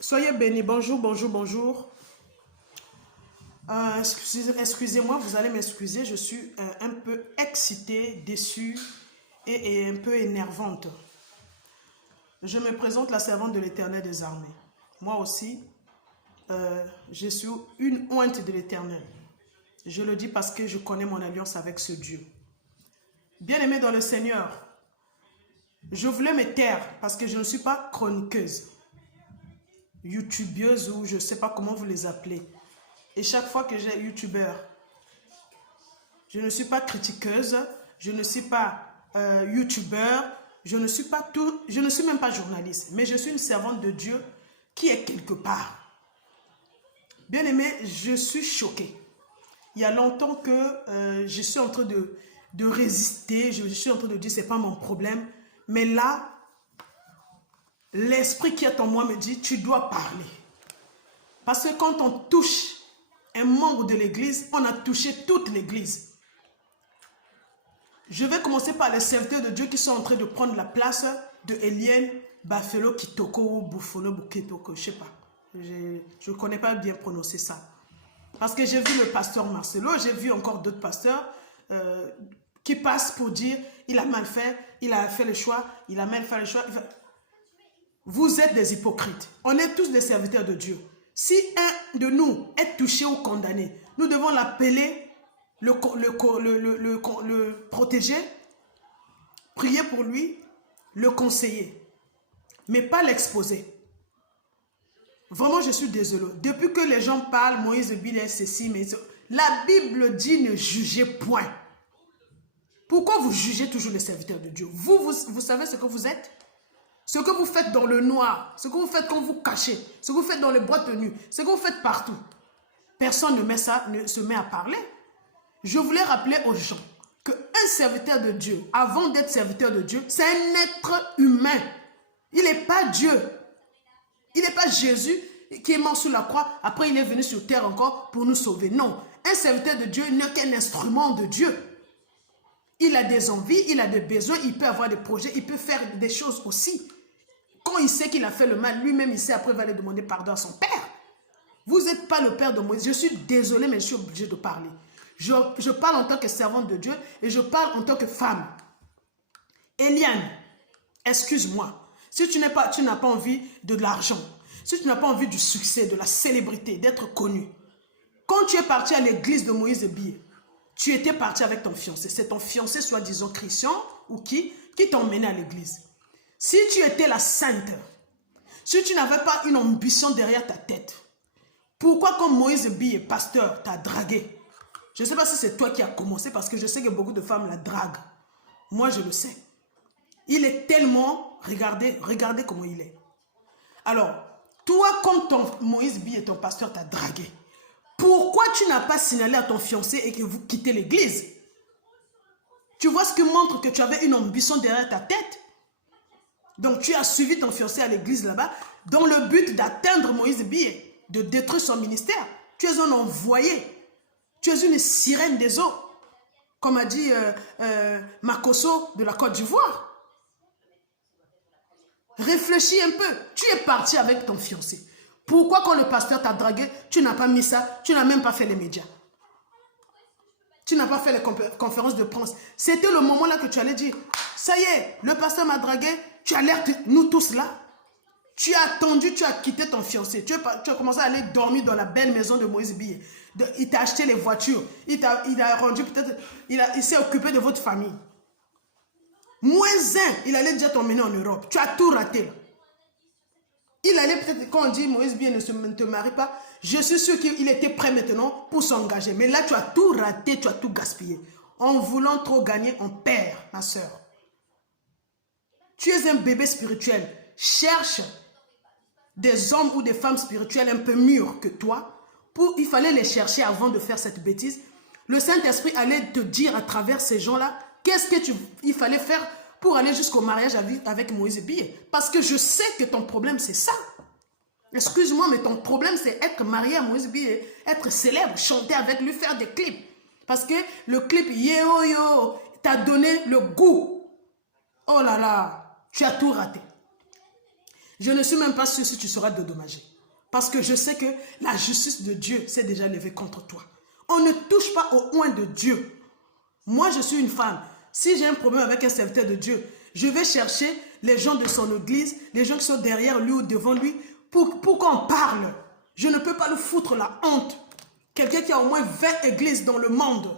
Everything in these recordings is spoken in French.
Soyez bénis. Bonjour, bonjour, bonjour. Excusez-moi, vous allez m'excuser. Je suis un peu excitée, déçue et un peu énervante. Je me présente la servante de l'Éternel des armées. Moi aussi, je suis une ointe de l'Éternel. Je le dis parce que je connais mon alliance avec ce Dieu. Bien-aimé dans le Seigneur, je voulais me taire parce que je ne suis pas chroniqueuse, youtubeuse ou je ne sais pas comment vous les appelez. Et chaque fois que j'ai youtubeur, je ne suis pas critiqueuse, je ne suis pas youtubeur, je ne suis pas tout, je ne suis même pas journaliste, mais je suis une servante de Dieu qui est quelque part. Bien aimé, je suis choquée. Il y a longtemps que je suis en train de résister, je suis en train de dire c'est pas mon problème, mais là, l'esprit qui est en moi me dit tu dois parler. Parce que quand on touche un membre de l'église, on a touché toute l'église. Je vais commencer par les serviteurs de Dieu qui sont en train de prendre la place de Eliane Bafelo Kitoko ou Buffalo Kitoko, je ne sais pas. Je ne connais pas bien prononcer ça. Parce que j'ai vu le pasteur Marcelo, j'ai vu encore d'autres pasteurs qui passent pour dire il a mal fait, il a fait le choix, il a mal fait le choix. Vous êtes des hypocrites. On est tous des serviteurs de Dieu. Si un de nous est touché ou condamné, nous devons l'appeler, le protéger, prier pour lui, le conseiller, mais pas l'exposer. Vraiment, je suis désolé. Depuis que les gens parlent, Moïse Bill est ceci, mais la Bible dit ne jugez point. Pourquoi vous jugez toujours les serviteurs de Dieu? Vous savez ce que vous êtes? Ce que vous faites dans le noir, ce que vous faites quand vous cachez, ce que vous faites dans les boîtes de nuit, ce que vous faites partout. Personne ne se met à parler. Je voulais rappeler aux gens qu'un serviteur de Dieu, avant d'être serviteur de Dieu, c'est un être humain. Il n'est pas Dieu. Il n'est pas Jésus qui est mort sur la croix. Après, il est venu sur terre encore pour nous sauver. Non, un serviteur de Dieu n'est qu'un instrument de Dieu. Il a des envies, il a des besoins, il peut avoir des projets, il peut faire des choses aussi. Quand il sait qu'il a fait le mal, lui-même, il sait après, il va aller demander pardon à son père. Vous n'êtes pas le père de Moïse. Je suis désolée, mais je suis obligée de parler. Je parle en tant que servante de Dieu et je parle en tant que femme. Eliane, excuse-moi. Si tu n'as pas envie de l'argent, si tu n'as pas envie du succès, de la célébrité, d'être connu, quand tu es parti à l'église de Moïse Bié, tu étais parti avec ton fiancé. C'est ton fiancé, soi-disant Christian, ou qui t'a emmené à l'église. Si tu étais la sainte, si tu n'avais pas une ambition derrière ta tête, pourquoi quand Moïse Bié, pasteur, t'a dragué? Je ne sais pas si c'est toi qui as commencé, parce que je sais que beaucoup de femmes la draguent. Moi, je le sais. Il est tellement... Regardez comment il est. Alors, toi, quand Moïse Bié, ton pasteur, t'a dragué, pourquoi tu n'as pas signalé à ton fiancé et que vous quittez l'église? Tu vois ce qui montre que tu avais une ambition derrière ta tête? Donc, tu as suivi ton fiancé à l'église là-bas dans le but d'atteindre Moïse Bié, de détruire son ministère. Tu es un envoyé. Tu es une sirène des eaux. Comme a dit Makosso de la Côte d'Ivoire. Réfléchis un peu. Tu es parti avec ton fiancé. Pourquoi quand le pasteur t'a dragué, tu n'as pas mis ça, tu n'as même pas fait les médias? Tu n'as pas fait les conférences de presse. C'était le moment là que tu allais dire, ça y est, le pasteur m'a dragué, tu alertes nous tous là. Tu as attendu, tu as quitté ton fiancé. Tu as commencé à aller dormir dans la belle maison de Moïse Bié. Il t'a acheté les voitures. Il a rendu peut-être, il s'est occupé de votre famille. Moins un, il allait déjà t'emmener en Europe. Tu as tout raté. Il allait peut-être, quand on dit Moïse Bié ne te marie pas, je suis sûr qu'il était prêt maintenant pour s'engager. Mais là, tu as tout raté, tu as tout gaspillé. En voulant trop gagner, on perd, ma soeur. Tu es un bébé spirituel. Cherche des hommes ou des femmes spirituelles un peu mûrs que toi. Il fallait les chercher avant de faire cette bêtise. Le Saint-Esprit allait te dire à travers ces gens-là, qu'est-ce qu'il fallait faire pour aller jusqu'au mariage avec Moïse Bié. Parce que je sais que ton problème, c'est ça. Excuse-moi, mais ton problème, c'est être marié à Moïse Bié, être célèbre, chanter avec lui, faire des clips. Parce que le clip Yo Yo t'a donné le goût. Oh là là, tu as tout raté. Je ne suis même pas sûr si tu seras dédommagé. Parce que je sais que la justice de Dieu s'est déjà levée contre toi. On ne touche pas au oint de Dieu. Moi, je suis une femme. Si j'ai un problème avec un serviteur de Dieu, je vais chercher les gens de son église, les gens qui sont derrière lui ou devant lui, pour qu'on parle. Je ne peux pas lui foutre la honte. Quelqu'un qui a au moins 20 églises dans le monde.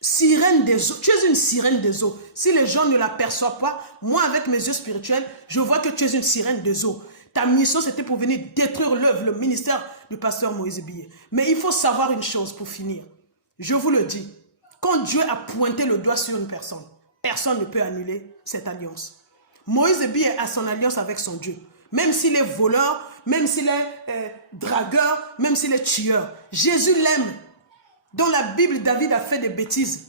Sirène des eaux. Tu es une sirène des eaux. Si les gens ne l'aperçoivent pas, moi avec mes yeux spirituels, je vois que tu es une sirène des eaux. Ta mission c'était pour venir détruire l'œuvre, le ministère du pasteur Moïse Billet. Mais il faut savoir une chose pour finir. Je vous le dis. Quand Dieu a pointé le doigt sur une personne, personne ne peut annuler cette alliance. Moïse Billet a son alliance avec son Dieu. Même s'il est voleur, même s'il est dragueur, même s'il est tueur. Jésus l'aime. Dans la Bible, David a fait des bêtises.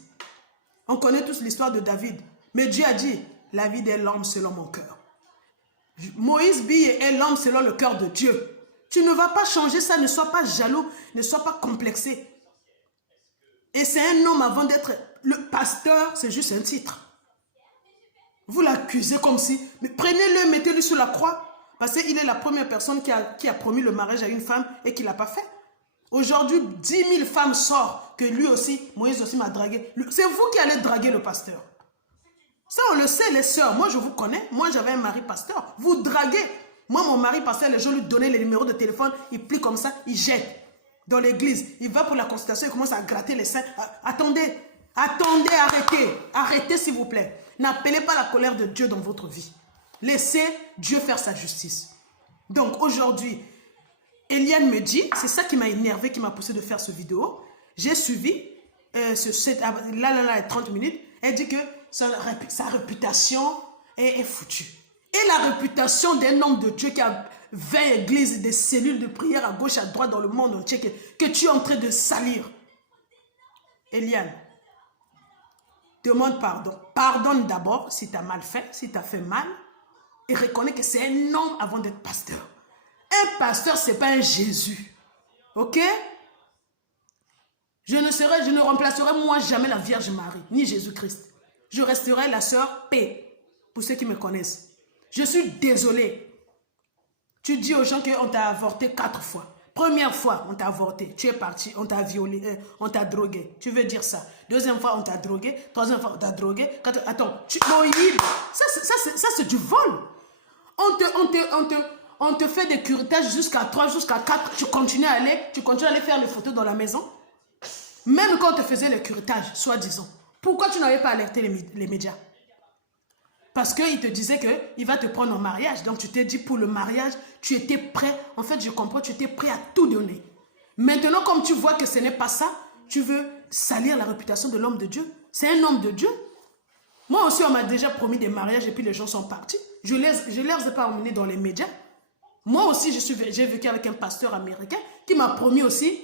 On connaît tous l'histoire de David. Mais Dieu a dit, la vie est l'homme selon mon cœur. Moïse Billet est l'homme selon le cœur de Dieu. Tu ne vas pas changer ça, ne sois pas jaloux, ne sois pas complexé. Et c'est un homme avant d'être le pasteur, c'est juste un titre. Vous l'accusez comme si, mais prenez-le, mettez-le sur la croix. Parce qu'il est la première personne qui a promis le mariage à une femme et qui ne l'a pas fait. Aujourd'hui, 10 000 femmes sortent que lui aussi, Moïse aussi m'a dragué. C'est vous qui allez draguer le pasteur. Ça, on le sait, les sœurs. Moi, je vous connais. Moi, j'avais un mari pasteur. Vous draguez. Moi, mon mari pasteur, les gens lui donnaient les numéros de téléphone. Il plie comme ça, il jette dans l'église. Il va pour la consultation, il commence à gratter les seins. Attendez, attendez, arrêtez. Arrêtez, s'il vous plaît. N'appelez pas la colère de Dieu dans votre vie. Laissez Dieu faire sa justice. Donc, aujourd'hui, Eliane me dit, c'est ça qui m'a énervé, qui m'a poussé de faire ce vidéo. J'ai suivi, là, 30 minutes. Elle dit que sa réputation est foutue. Et la réputation d'un homme de Dieu qui a 20 églises, des cellules de prière à gauche, à droite dans le monde entier, que tu es en train de salir. Eliane, demande pardon. Pardonne d'abord si tu as mal fait, si tu as fait mal. Et reconnais que c'est un homme avant d'être pasteur. Un pasteur, ce n'est pas un Jésus. Ok? Je ne remplacerai moi jamais la Vierge Marie, ni Jésus-Christ. Je resterai la sœur P, pour ceux qui me connaissent. Je suis désolée. Tu dis aux gens qu'on t'a avorté 4 fois. Première fois, on t'a avorté. Tu es parti, on t'a violé, on t'a drogué. Tu veux dire ça. Deuxième fois, on t'a drogué. Troisième fois, on t'a drogué. Attends, ça c'est du vol. On te fait des curetages jusqu'à 3, jusqu'à 4. Tu continues à aller faire les photos dans la maison. Même quand on te faisait les curetages, soi-disant. Pourquoi tu n'avais pas alerté les médias? Parce qu'il te disait qu'il va te prendre en mariage. Donc tu t'es dit pour le mariage, tu étais prêt. En fait, je comprends, tu étais prêt à tout donner. Maintenant, comme tu vois que ce n'est pas ça, tu veux salir la réputation de l'homme de Dieu. C'est un homme de Dieu. Moi aussi, on m'a déjà promis des mariages et puis les gens sont partis. Je ne les ai pas emmenés dans les médias. Moi aussi, j'ai vécu avec un pasteur américain qui m'a promis aussi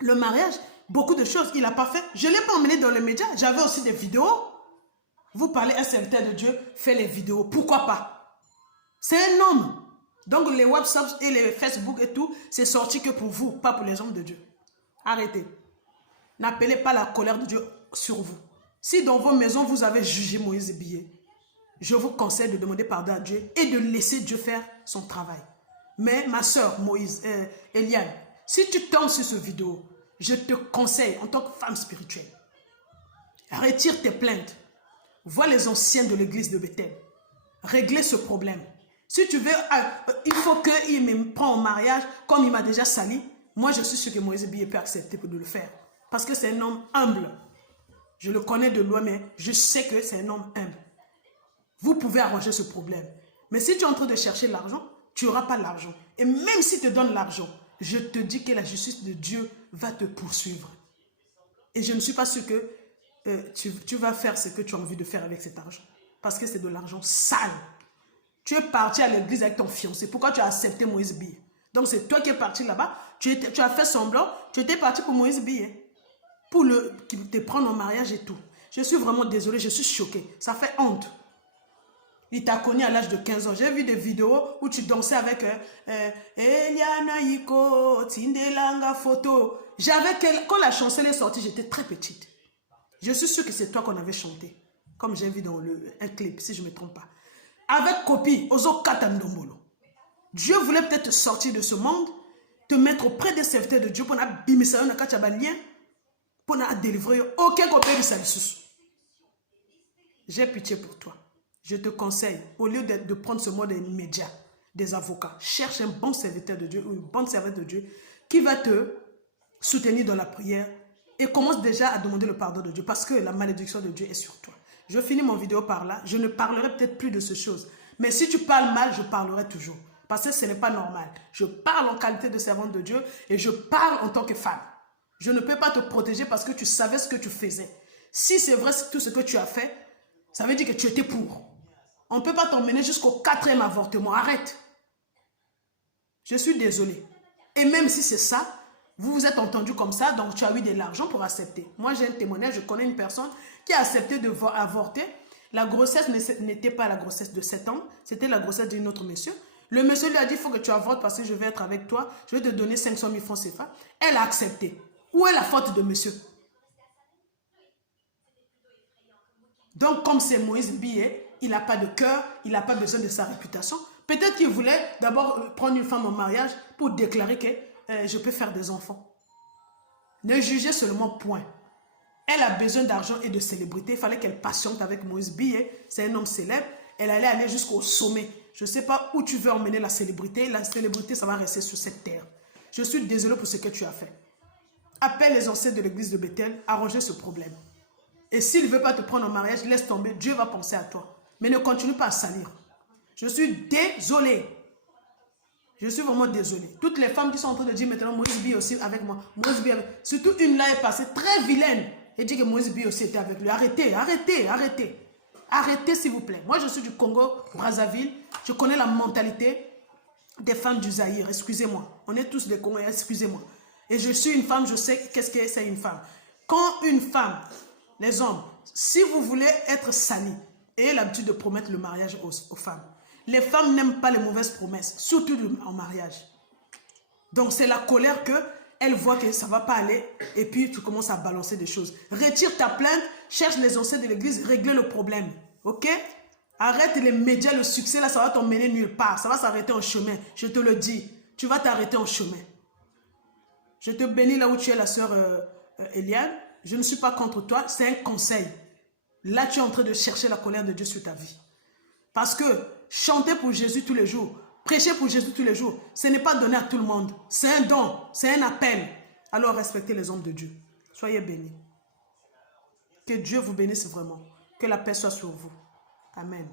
le mariage. Beaucoup de choses, il n'a pas fait. Je ne l'ai pas emmené dans les médias. J'avais aussi des vidéos. Vous parlez un serviteur de Dieu, fait les vidéos. Pourquoi pas? C'est un homme. Donc les WhatsApp et les Facebook et tout, c'est sorti que pour vous, pas pour les hommes de Dieu. Arrêtez. N'appelez pas la colère de Dieu sur vous. Si dans vos maisons, vous avez jugé Moïse Billet, je vous conseille de demander pardon à Dieu et de laisser Dieu faire son travail. Mais ma soeur Eliane, si tu tombes sur cette vidéo, je te conseille en tant que femme spirituelle, retire tes plaintes. Vois les anciens de l'église de Bethel. Régler ce problème. Si tu veux, il faut qu'il me prenne en mariage comme il m'a déjà sali. Moi, je suis sûr que Moïse Billet peut accepter de le faire. Parce que c'est un homme humble. Je le connais de loin, mais je sais que c'est un homme humble. Vous pouvez arranger ce problème. Mais si tu es en train de chercher l'argent, tu n'auras pas l'argent. Et même si tu te donnes l'argent, je te dis que la justice de Dieu va te poursuivre. Et je ne suis pas sûr que tu vas faire ce que tu as envie de faire avec cet argent. Parce que c'est de l'argent sale. Tu es parti à l'église avec ton fiancé. Pourquoi tu as accepté Moïse Billet? Donc c'est toi qui es parti là-bas. Tu as fait semblant. Tu étais parti pour Moïse Billet. Pour te prendre en mariage et tout. Je suis vraiment désolée. Je suis choquée. Ça fait honte. Il t'a connu à l'âge de 15 ans. J'ai vu des vidéos où tu dansais avec Eliana Yiko, Tindelanga photo. Quand la chanson est sortie, j'étais très petite. Je suis sûre que c'est toi qu'on avait chanté. Comme j'ai vu dans un clip, si je ne me trompe pas. Avec copie, Ozo Katandombolo. Dieu voulait peut-être te sortir de ce monde, te mettre auprès des serviteurs de Dieu pour abîmer lien, pour délivrer. Aucun copain de salut. J'ai pitié pour toi. Je te conseille, au lieu de prendre ce mot des médias, des avocats, cherche un bon serviteur de Dieu ou une bonne serviteur de Dieu qui va te soutenir dans la prière et commence déjà à demander le pardon de Dieu parce que la malédiction de Dieu est sur toi. Je finis mon vidéo par là. Je ne parlerai peut-être plus de ces choses. Mais si tu parles mal, je parlerai toujours. Parce que ce n'est pas normal. Je parle en qualité de servante de Dieu et je parle en tant que femme. Je ne peux pas te protéger parce que tu savais ce que tu faisais. Si c'est vrai tout ce que tu as fait, ça veut dire que tu étais pour. On ne peut pas t'emmener jusqu'au 4e avortement. Arrête. Je suis désolée. Et même si c'est ça, vous vous êtes entendu comme ça, donc tu as eu de l'argent pour accepter. Moi, j'ai un témoignage, je connais une personne qui a accepté d'avorter. La grossesse n'était pas la grossesse de 7 ans, c'était la grossesse d'un autre monsieur. Le monsieur lui a dit, il faut que tu avortes parce que je vais être avec toi, je vais te donner 500 000 francs CFA. Elle a accepté. Où est la faute de monsieur? Donc, comme c'est Moïse Billet, il n'a pas de cœur, il n'a pas besoin de sa réputation. Peut-être qu'il voulait d'abord prendre une femme en mariage pour déclarer que je peux faire des enfants. Ne jugez seulement point. Elle a besoin d'argent et de célébrité. Il fallait qu'elle patiente avec Moïse Billet. C'est un homme célèbre. Elle allait aller jusqu'au sommet. Je ne sais pas où tu veux emmener la célébrité. La célébrité, ça va rester sur cette terre. Je suis désolé pour ce que tu as fait. Appelle les anciens de l'église de Bethel, arrangez ce problème. Et s'il ne veut pas te prendre en mariage, laisse tomber. Dieu va penser à toi. Mais ne continue pas à salir. Je suis désolée. Je suis vraiment désolée. Toutes les femmes qui sont en train de dire maintenant, Moïse Billet aussi avec moi. Moïse Billet avec... Surtout une là est passée très vilaine. Et dit que Moïse Billet aussi était avec lui. Arrêtez, arrêtez, arrêtez. Arrêtez s'il vous plaît. Moi je suis du Congo, Brazzaville. Je connais la mentalité des femmes du Zaïre. Excusez-moi. On est tous des Congolais, excusez-moi. Et je suis une femme, je sais qu'est-ce que c'est une femme. Quand une femme, les hommes, si vous voulez être salis, ayez l'habitude de promettre le mariage aux femmes. Les femmes n'aiment pas les mauvaises promesses, surtout en mariage. Donc c'est la colère qu'elle voit que ça ne va pas aller et puis tu commences à balancer des choses. Retire ta plainte, cherche les anciens de l'église, réglez le problème. Ok? Arrête les médias, le succès là, ça va t'emmener nulle part. Ça va s'arrêter en chemin, je te le dis. Tu vas t'arrêter en chemin. Je te bénis là où tu es, la sœur Eliane. Je ne suis pas contre toi, c'est un conseil. Là, tu es en train de chercher la colère de Dieu sur ta vie. Parce que chanter pour Jésus tous les jours, prêcher pour Jésus tous les jours, ce n'est pas donné à tout le monde. C'est un don, c'est un appel. Alors respectez les hommes de Dieu. Soyez bénis. Que Dieu vous bénisse vraiment. Que la paix soit sur vous. Amen.